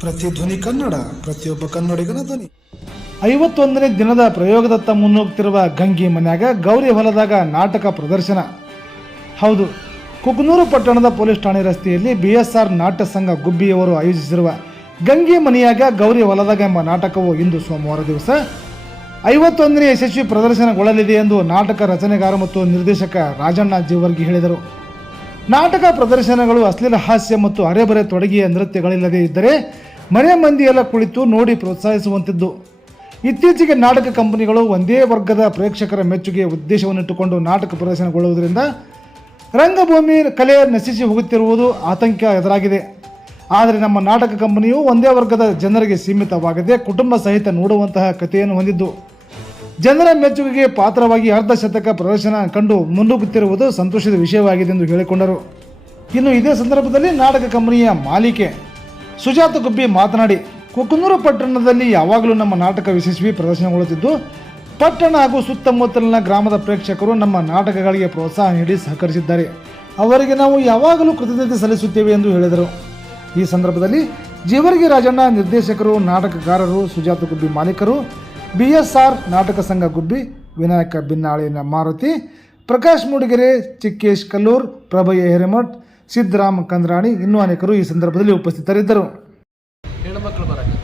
ಧ್ವನಿ ಕನ್ನಡ, ಪ್ರತಿಯೊಬ್ಬ ಕನ್ನಡಿಗನ ಧ್ವನಿ. ಐವತ್ತೊಂದನೇ ದಿನದ ಪ್ರಯೋಗದತ್ತ ಮುನ್ನೋಗ್ತಿರುವ ಗಂಗಿ ಮನ್ಯಾಗ ಗೌರಿ ಹೊಲದಾಗ ನಾಟಕ ಪ್ರದರ್ಶನ. ಹೌದು, ಕುಗ್ನೂರು ಪಟ್ಟಣದ ಪೊಲೀಸ್ ಠಾಣೆ ರಸ್ತೆಯಲ್ಲಿ ಬಿ ಎಸ್ ಆರ್ ನಾಟ್ಯ ಸಂಘ ಗುಬ್ಬಿಯವರು ಆಯೋಜಿಸಿರುವ ಗಂಗೆ ಮನೆಯಾಗ ಗೌರಿ ಹೊಲದಾಗ ಎಂಬ ನಾಟಕವು ಇಂದು ಸೋಮವಾರ ದಿವಸ ಐವತ್ತೊಂದನೇ ಯಶಸ್ವಿ ಪ್ರದರ್ಶನಗೊಳ್ಳಲಿದೆ ಎಂದು ನಾಟಕ ರಚನೆಗಾರ ಮತ್ತು ನಿರ್ದೇಶಕ ರಾಜಣ್ಣ ಜೀವರ್ಗಿ ಹೇಳಿದರು. ನಾಟಕ ಪ್ರದರ್ಶನಗಳು ಅಶ್ಲೀಲ ಹಾಸ್ಯ ಮತ್ತು ಅರೆಬರೆ ತೊಡಗಿಯ ನೃತ್ಯಗಳಿಲ್ಲದೆ ಇದ್ದರೆ ಮನೆ ಮಂದಿಯೆಲ್ಲ ಕುಳಿತು ನೋಡಿ ಪ್ರೋತ್ಸಾಹಿಸುವಂತಿದ್ದು. ಇತ್ತೀಚೆಗೆ ನಾಟಕ ಕಂಪನಿಗಳು ಒಂದೇ ವರ್ಗದ ಪ್ರೇಕ್ಷಕರ ಮೆಚ್ಚುಗೆ ಉದ್ದೇಶವನ್ನಿಟ್ಟುಕೊಂಡು ನಾಟಕ ಪ್ರದರ್ಶನಗೊಳ್ಳುವುದರಿಂದ ರಂಗಭೂಮಿ ಕಲೆ ನಶಿಸಿ ಹೋಗುತ್ತಿರುವುದು ಆತಂಕ ಎದುರಾಗಿದೆ. ಆದರೆ ನಮ್ಮ ನಾಟಕ ಕಂಪನಿಯು ಒಂದೇ ವರ್ಗದ ಜನರಿಗೆ ಸೀಮಿತವಾಗದೆ ಕುಟುಂಬ ಸಹಿತ ನೋಡುವಂತಹ ಕಥೆಯನ್ನು ಹೊಂದಿದ್ದು. ಜನರ ಮೆಚ್ಚುಗೆಗೆ ಪಾತ್ರವಾಗಿ ಅರ್ಧ ಶತಕ ಪ್ರದರ್ಶನ ಕಂಡು ಮುನ್ನುಗ್ಗುತ್ತಿರುವುದು ಸಂತೋಷದ ವಿಷಯವಾಗಿದೆ ಎಂದು ಹೇಳಿಕೊಂಡರು. ಇನ್ನು ಇದೇ ಸಂದರ್ಭದಲ್ಲಿ ನಾಟಕ ಕಂಪನಿಯ ಮಾಲೀಕೆ. ಸುಜಾತ ಗುಬ್ಬಿ ಮಾತನಾಡಿ, ಕುಕನೂರು ಪಟ್ಟಣದಲ್ಲಿ ಯಾವಾಗಲೂ ನಮ್ಮ ನಾಟಕ ಯಶಸ್ವಿ ಪ್ರದರ್ಶನಗೊಳ್ಳುತ್ತಿದ್ದು, ಪಟ್ಟಣ ಹಾಗೂ ಸುತ್ತಮುತ್ತಲಿನ ಗ್ರಾಮದ ಪ್ರೇಕ್ಷಕರು ನಮ್ಮ ನಾಟಕಗಳಿಗೆ ಪ್ರೋತ್ಸಾಹ ನೀಡಿ ಸಹಕರಿಸಿದ್ದಾರೆ. ಅವರಿಗೆ ನಾವು ಯಾವಾಗಲೂ ಕೃತಜ್ಞತೆ ಸಲ್ಲಿಸುತ್ತೇವೆ ಎಂದು ಹೇಳಿದರು. ಈ ಸಂದರ್ಭದಲ್ಲಿ ಜೀವರ್ಗಿ ರಾಜಣ್ಣ, ನಿರ್ದೇಶಕರು ನಾಟಕಕಾರರು ಸುಜಾತ ಗುಬ್ಬಿ ಮಾಲೀಕರು ಬಿ ಎಸ್ ಆರ್ ನಾಟಕ ಸಂಘ ಗುಬ್ಬಿ, ವಿನಾಯಕ ಬಿನ್ನಾಳಿನ ಮಾರುತಿ, ಪ್ರಕಾಶ್ ಮೂಡಿಗೆರೆ, ಚಿಕ್ಕೇಶ್ ಕಲ್ಲೂರ್ ಪ್ರಭಯ ಹಿರೇಮಠ್ ಸಿದ್ದರಾಮ್ ಕಂದ್ರಾಣಿ ಇನ್ನೂ ಅನೇಕರು ಈ ಸಂದರ್ಭದಲ್ಲಿ ಉಪಸ್ಥಿತರಿದ್ದರು. ಹೆಣ್ಮಕ್ಳು ಬರಕ್ಕೆ.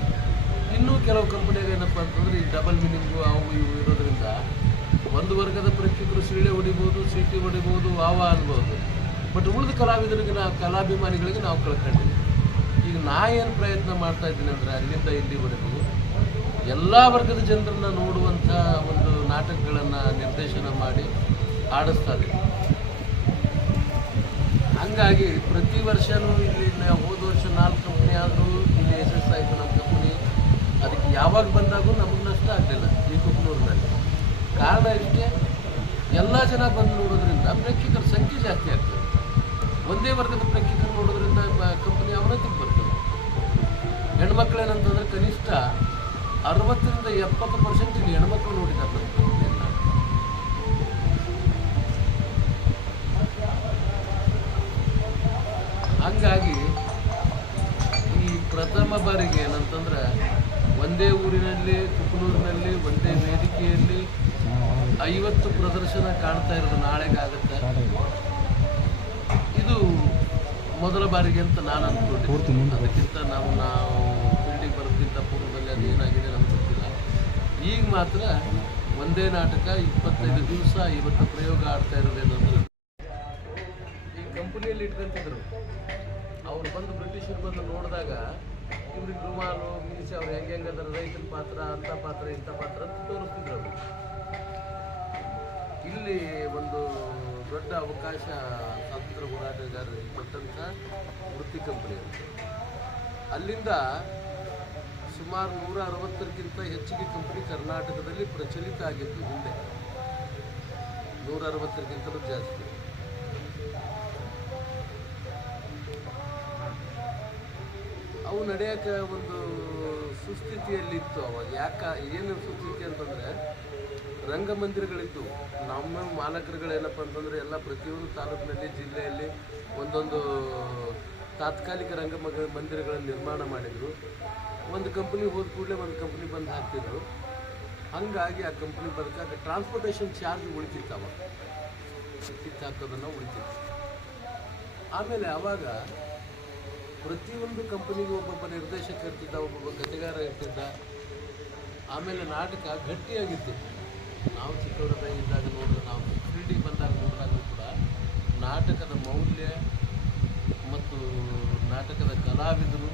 ಇನ್ನೂ ಕೆಲವು ಕಂಪನಿಗಳು ಏನಪ್ಪ ಅಂತಂದ್ರೆ ಈ ಡಬಲ್ ಮೀನಿಂಗು ಅವು ಇವು ಇರೋದ್ರಿಂದ ಒಂದು ವರ್ಗದ ಪ್ರೇಕ್ಷಕರು ಸೀಳೆ ಹೊಡಿಬೋದು, ಸೀಟಿ ಹೊಡಿಬೋದು, ವಾವ ಅನ್ಬೋದು. ಬಟ್ ಉಳಿದ ಕಲಾವಿದರಿಗೆ ನಾವು, ಕಲಾಭಿಮಾನಿಗಳಿಗೆ ನಾವು ಕಳ್ಕೊಂಡಿದ್ದೀವಿ. ಈಗ ನಾ ಏನು ಪ್ರಯತ್ನ ಮಾಡ್ತಾ ಇದ್ದೀನಿ ಅಂದರೆ ಅಲ್ಲಿಂದ ಇಲ್ಲಿವರೆಗೂ ಎಲ್ಲ ವರ್ಗದ ಜನರನ್ನ ನೋಡುವಂಥ ಒಂದು ನಾಟಕಗಳನ್ನು ನಿರ್ದೇಶನ ಮಾಡಿ ಆಡಿಸ್ತಾ ಇದ್ದೀನಿ. ಹಂಗಾಗಿ ಪ್ರತಿ ವರ್ಷನೂ ಇಲ್ಲಿ ಹೋದ ವರ್ಷ ನಾಲ್ಕು ಕಂಪ್ನಿ ಆದರೂ ಇಲ್ಲಿ ಯಶಸ್ಸಾಯಿತು ನಮ್ಮ ಕಂಪ್ನಿ ಅದಕ್ಕೆ ಯಾವಾಗ ಬಂದಾಗೂ ನಮಗೆ ನಷ್ಟ ಆಗಲಿಲ್ಲ ಈ ಕುಕ್ನೂರಿನಲ್ಲಿ ಕಾರಣ ಇಷ್ಟೇ, ಎಲ್ಲ ಜನ ಬಂದು ನೋಡೋದ್ರಿಂದ ಪ್ರೇಕ್ಷಕರ ಸಂಖ್ಯೆ ಜಾಸ್ತಿ ಆಗ್ತದೆ. ಒಂದೇ ವರ್ಗದ ಪ್ರೇಕ್ಷಕರು ನೋಡೋದ್ರಿಂದ ಕಂಪನಿ ಅವನತಿಗೆ ಬರ್ತದೆ. ಹೆಣ್ಮಕ್ಳು ಏನಂತಂದ್ರೆ ಕನಿಷ್ಠ ಅರವತ್ತರಿಂದ ಎಪ್ಪತ್ತು ಪರ್ಸೆಂಟ್ ಇಲ್ಲಿ ಹೆಣ್ಮಕ್ಳು ನೋಡಿದ್ದಾರೆ ನಮ್ಮ ಕಂಪ್ನಿಯನ್ನ ಹಂಗಾಗಿ ಈ ಪ್ರಥಮ ಬಾರಿಗೆ ಏನಂತಂದ್ರೆ ಒಂದೇ ಊರಿನಲ್ಲಿ ಕುಕ್ನೂರಿನಲ್ಲಿ ಒಂದೇ ವೇದಿಕೆಯಲ್ಲಿ ಐವತ್ತು ಪ್ರದರ್ಶನ ಕಾಣ್ತಾ ಇರೋದು ನಾಳೆಗಾಗುತ್ತೆ. ಇದು ಮೊದಲ ಬಾರಿಗೆ ಅಂತ ನಾನು ಅಂದ್ಕೊಂಡಿದ್ದೀನಿ ಅದಕ್ಕಿಂತ ನಾವು ನಾವು ಫೀಲ್ಡಿಗೆ ಬರೋದಕ್ಕಿಂತ ಪೂರ್ವದಲ್ಲಿ ಅದು ಏನಾಗಿದೆ ನಮ್ಗೆ ಗೊತ್ತಿಲ್ಲ. ಈಗ ಮಾತ್ರ ಒಂದೇ ನಾಟಕ ಇಪ್ಪತ್ತೈದು ದಿವಸ ಇವತ್ತು ಪ್ರಯೋಗ ಆಡ್ತಾ ಇರೋದೇನಂದ್ರೆ ಈ ಕಂಪನಿಯಲ್ಲಿ ಇಟ್ಕೊಂತಿದ್ರು. ಅವ್ರು ಬಂದು ಬ್ರಿಟಿಷರು ಬಂದು ನೋಡಿದಾಗ ಇವ್ರಿಗೆ ರುಮಾಲು, ಮೀಸಿ, ಅವ್ರು ಹೆಂಗೆ ಅದರ, ರೈತನ ಪಾತ್ರ ಅಂಥ ಪಾತ್ರ, ಇಂಥ ಪಾತ್ರ ಅಂತ ತೋರಿಸ್ತಿದ್ರು ಅವರು. ಇಲ್ಲಿ ಒಂದು ದೊಡ್ಡ ಅವಕಾಶ ಸ್ವಾತಂತ್ರ್ಯ ಹೋರಾಟಗಾರರಿಗೆ ಕೊಟ್ಟಂಥ ವೃತ್ತಿ ಕಂಪನಿ. ಅಲ್ಲಿಂದ ಸುಮಾರು ನೂರ ಅರವತ್ತಕ್ಕಿಂತ ಹೆಚ್ಚಿಗೆ ಕಂಪನಿ ಕರ್ನಾಟಕದಲ್ಲಿ ಪ್ರಚಲಿತ ಆಗಿತ್ತು ಹಿಂದೆ. ನೂರ ಅರವತ್ತಕ್ಕಿಂತಲೂ ಜಾಸ್ತಿ. ಅವು ನಡೆಯಕ ಒಂದು ಸುಸ್ಥಿತಿಯಲ್ಲಿತ್ತು ಅವಾಗ. ಯಾಕ, ಏನು ಸುಸ್ಥಿತಿ ಅಂತಂದರೆ ರಂಗಮಂದಿರಗಳಿತ್ತು ನಮ್ಮ ಮಾಲಕರುಗಳೇನಪ್ಪ ಅಂತಂದರೆ, ಎಲ್ಲ ಪ್ರತಿಯೊಂದು ತಾಲೂಕಿನಲ್ಲಿ, ಜಿಲ್ಲೆಯಲ್ಲಿ ಒಂದೊಂದು ತಾತ್ಕಾಲಿಕ ರಂಗ ಮಂದಿರಗಳನ್ನು ನಿರ್ಮಾಣ ಮಾಡಿದರು. ಒಂದು ಕಂಪ್ನಿ ಹೋದ ಕೂಡಲೇ ಒಂದು ಕಂಪ್ನಿ ಬಂದು ಹಾಕ್ತಿದ್ರು. ಹಂಗಾಗಿ ಆ ಕಂಪ್ನಿ ಬದುಕಾಗ ಟ್ರಾನ್ಸ್ಪೋರ್ಟೇಷನ್ ಚಾರ್ಜ್ ಉಳಿತಿತ್ತು ಅವಾಗ. ಉಳಿತಿತ್ತು. ಆಮೇಲೆ ಅವಾಗ ಪ್ರತಿಯೊಂದು ಕಂಪನಿಗೂ ಒಬ್ಬೊಬ್ಬ ನಿರ್ದೇಶಕ ಇರ್ತಿದ್ದ, ಒಬ್ಬೊಬ್ಬ ಕಥೆಗಾರ ಇರ್ತಿದ್ದ. ಆಮೇಲೆ ನಾಟಕ ಗಟ್ಟಿಯಾಗಿತ್ತು. ನಾವು ಚಿಕ್ಕವರದಾಗ ಇದ್ದಾಗ ನೋಡಿದ್ರೆ ನಾವು ಕ್ರೀಡೆಗೆ ಬಂದಾಗ ನೋಡಿದಾಗಲೂ ಕೂಡ ನಾಟಕದ ಮೌಲ್ಯ ಮತ್ತು ನಾಟಕದ ಕಲಾವಿದರು,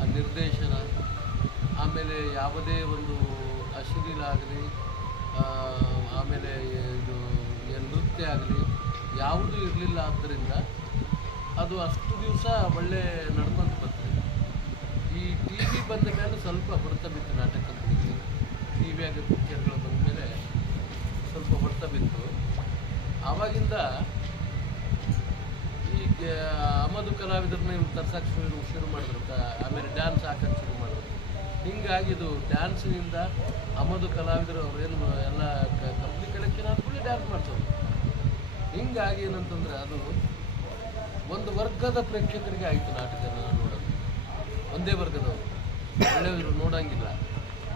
ಆ ನಿರ್ದೇಶನ, ಆಮೇಲೆ ಯಾವುದೇ ಒಂದು ಅಶ್ಲೀಲ ಆಗಲಿ ಆಮೇಲೆ ಇದು ನೃತ್ಯ ಆಗಲಿ ಯಾವುದೂ ಇರಲಿಲ್ಲ ಆದ್ದರಿಂದ ಅದು ಅಷ್ಟು ದಿವಸ ಒಳ್ಳೆ ನಡ್ಕೊಂತ ಬಂತು ಈ ಟಿ ವಿ ಬಂದ ಮೇಲೆ ಸ್ವಲ್ಪ ಹೊಡೆತ ಬಿತ್ತು ನಾಟಕ ಟಿ ವಿಯಾಗ ಪಿಕ್ಚರ್ಗಳು ಬಂದ ಮೇಲೆ ಸ್ವಲ್ಪ ಹೊಡೆತ ಬಿತ್ತು. ಆವಾಗಿಂದ ಈ ಆಮದು ಕಲಾವಿದರನ್ನ ಇವ್ರು ತರ್ಸಕ್ಕೆ ಶುರು ಶುರು ಮಾಡಿದ್ರು. ಆಮೇಲೆ ಡ್ಯಾನ್ಸ್ ಹಾಕಕ್ಕೆ ಶುರು ಮಾಡಿದ್ರು. ಹಿಂಗಾಗಿ ಇದು ಡ್ಯಾನ್ಸಿನಿಂದ ಆಮದು ಕಲಾವಿದರು ಅವ್ರೇನು ಎಲ್ಲ ಕಂಪ್ನಿ ಕಡೆ ಕೂಡ ಡ್ಯಾನ್ಸ್ ಮಾಡ್ತಾರೆ ಹಿಂಗಾಗಿ ಏನಂತಂದ್ರೆ ಅದು ಒಂದು ವರ್ಗದ ಪ್ರೇಕ್ಷಕರಿಗೆ ಆಯಿತು ನಾಟಕ ನೋಡೋದು. ಒಂದೇ ವರ್ಗದವರು. ಒಳ್ಳೆಯವರು ನೋಡೋಂಗಿಲ್ಲ.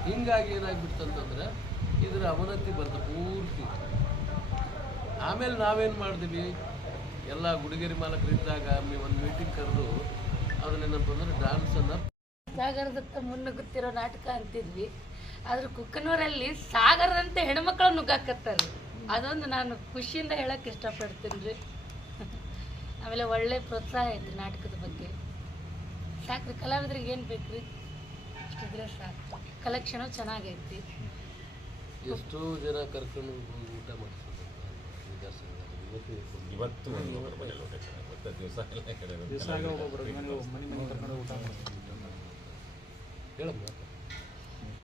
ಹಿಂಗಾಗಿ ಏನಾಗ್ಬಿಡ್ತು ಅಂತಂದ್ರೆ ಇದರ ಅವನತಿ ಬಂತು ಪೂರ್ತಿ. ಆಮೇಲೆ ನಾವೇನು ಮಾಡಿದ್ವಿ? ಎಲ್ಲ ಗುಡಿಗೇರಿ ಮಾಲಕರಿದ್ದಾಗ ಒಂದು ಮೀಟಿಂಗ್ ಕರೆದು ಅದನ್ನೇನಪ್ಪ ಅಂದ್ರೆ ಡ್ಯಾನ್ಸನ್ನು ಸಾಗರದತ್ತ ಮುನ್ನುಗ್ಗುತ್ತಿರೋ ನಾಟಕ ಅಂತಿದ್ವಿ. ಆದ್ರೆ ಕುಕ್ಕನೂರಲ್ಲಿ ಸಾಗರದಂತೆ ಹೆಣ್ಮಕ್ಳು ನುಗ್ಗಾಕತ್ತಾರೆ. ಅದೊಂದು ನಾನು ಖುಷಿಯಿಂದ ಹೇಳಕ್ಕೆ ಇಷ್ಟಪಡ್ತೀನಿ ರೀ. ಆಮೇಲೆ ಒಳ್ಳೆ ಪ್ರೋತ್ಸಾಹ ಐತ್ರಿ ನಾಟಕದ ಬಗ್ಗೆ. ಸಾಕ್ರಿ ಕಲಾವಿದ್ರಿಗೆ ಏನು ಬೇಕ್ರಿ? ಇಷ್ಟಿದ್ರೆ ಸಾಕು. ಕಲೆಕ್ಷನು ಚೆನ್ನಾಗೈತಿ. ಎಷ್ಟೋ ಜನ ಕರ್ಕೊಂಡು ಊಟ ಮಾಡಿಸ್ತಾರೆ. ಇವತ್ತು ದಿವಸ ಎಲ್ಲ ಕಡೆ ಹೇಳಮ್ಮ.